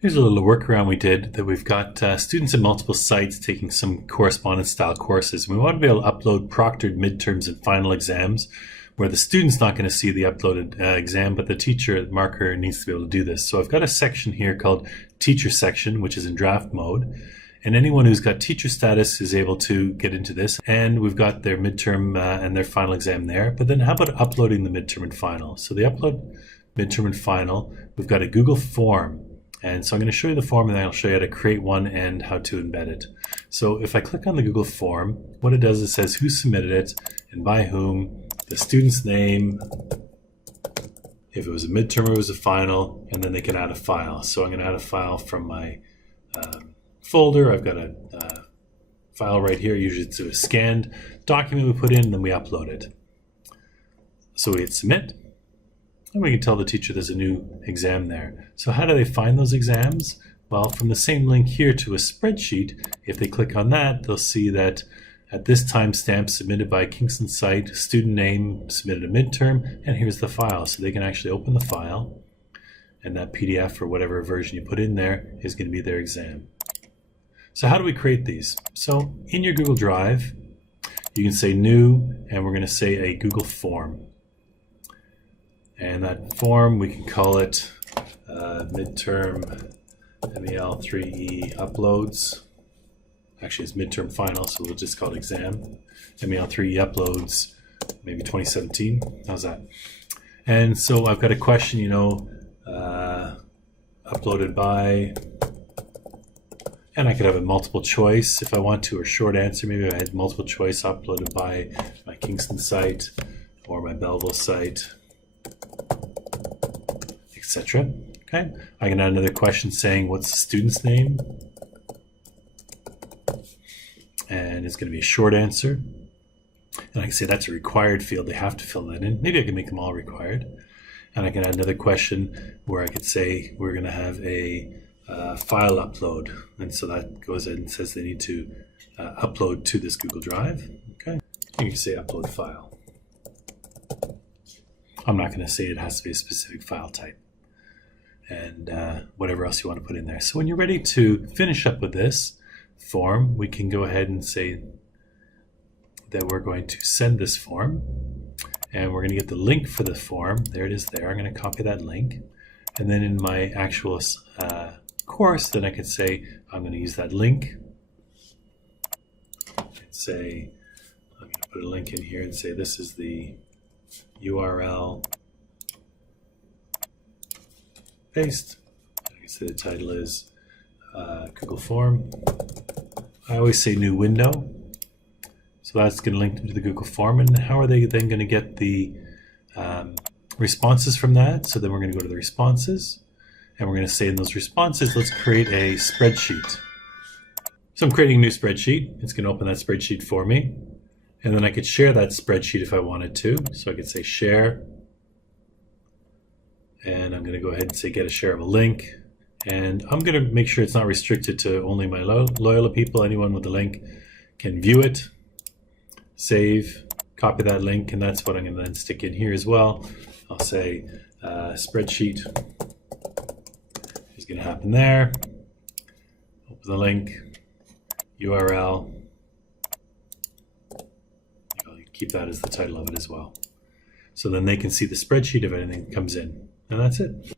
Here's a little workaround we did that we've got students in multiple sites taking some correspondence style courses. We want to be able to upload proctored midterms and final exams where the student's not going to see the uploaded exam, but the teacher marker needs to be able to do this. So I've got a section here called teacher section, which is in draft mode. And anyone who's got teacher status is able to get into this. And we've got their midterm and their final exam there. But then how about uploading the midterm and final? So the upload midterm and final, we've got a Google form. And so I'm going to show you the form, and then I'll show you how to create one and how to embed it. So if I click on the Google form, what it does is it says who submitted it and by whom, the student's name, if it was a midterm or it was a final, and then they can add a file. So I'm going to add a file from my folder. I've got a file right here. Usually it's a scanned document we put in, and then we upload it. So we hit submit. And we can tell the teacher there's a new exam there. So how do they find those exams? Well, from the same link here to a spreadsheet, if they click on that, they'll see that at this timestamp submitted by Kingston site, student name submitted a midterm, and here's the file. So they can actually open the file, and that PDF or whatever version you put in there is going to be their exam. So how do we create these? So in your Google Drive, you can say new, and we're going to say a Google form. And that form, we can call it midterm MEL3E uploads. Actually, it's midterm final, so we'll just call it exam. MEL3E uploads, maybe 2017. How's that? And so I've got a question, uploaded by, and I could have a multiple choice if I want to, or short answer. Maybe I had multiple choice uploaded by my Kingston site or my Belleville site, etc. Okay, I can add another question saying what's the student's name, and it's going to be a short answer, and I can say that's a required field. They have to fill that in. Maybe I can make them all required, and I can add another question where I could say we're going to have a file upload, and so that goes in and says they need to upload to this Google Drive. Okay, you can say upload file. I'm not going to say it has to be a specific file type, and whatever else you want to put in there. So when you're ready to finish up with this form, we can go ahead and say that we're going to send this form, and we're going to get the link for the form. There it is there. I'm going to copy that link, and then in my actual course, then I could say I'm going to use that link and say I'm going to put a link in here and say this is the URL, paste. I can say the title is Google form. I always say new window, so that's going to link them to the Google form. And how are they then going to get the responses from that? So then we're going to go to the responses, and we're going to say in those responses, let's create a spreadsheet. So I'm creating a new spreadsheet. It's going to open that spreadsheet for me. And then I could share that spreadsheet if I wanted to. So I could say share. And I'm going to go ahead and say get a shareable link. And I'm going to make sure it's not restricted to only my loyal people. Anyone with the link can view it, save, copy that link, and that's what I'm going to then stick in here as well. I'll say spreadsheet is going to happen there. Open the link, URL. Keep that as the title of it as well. So then they can see the spreadsheet if anything comes in. And that's it.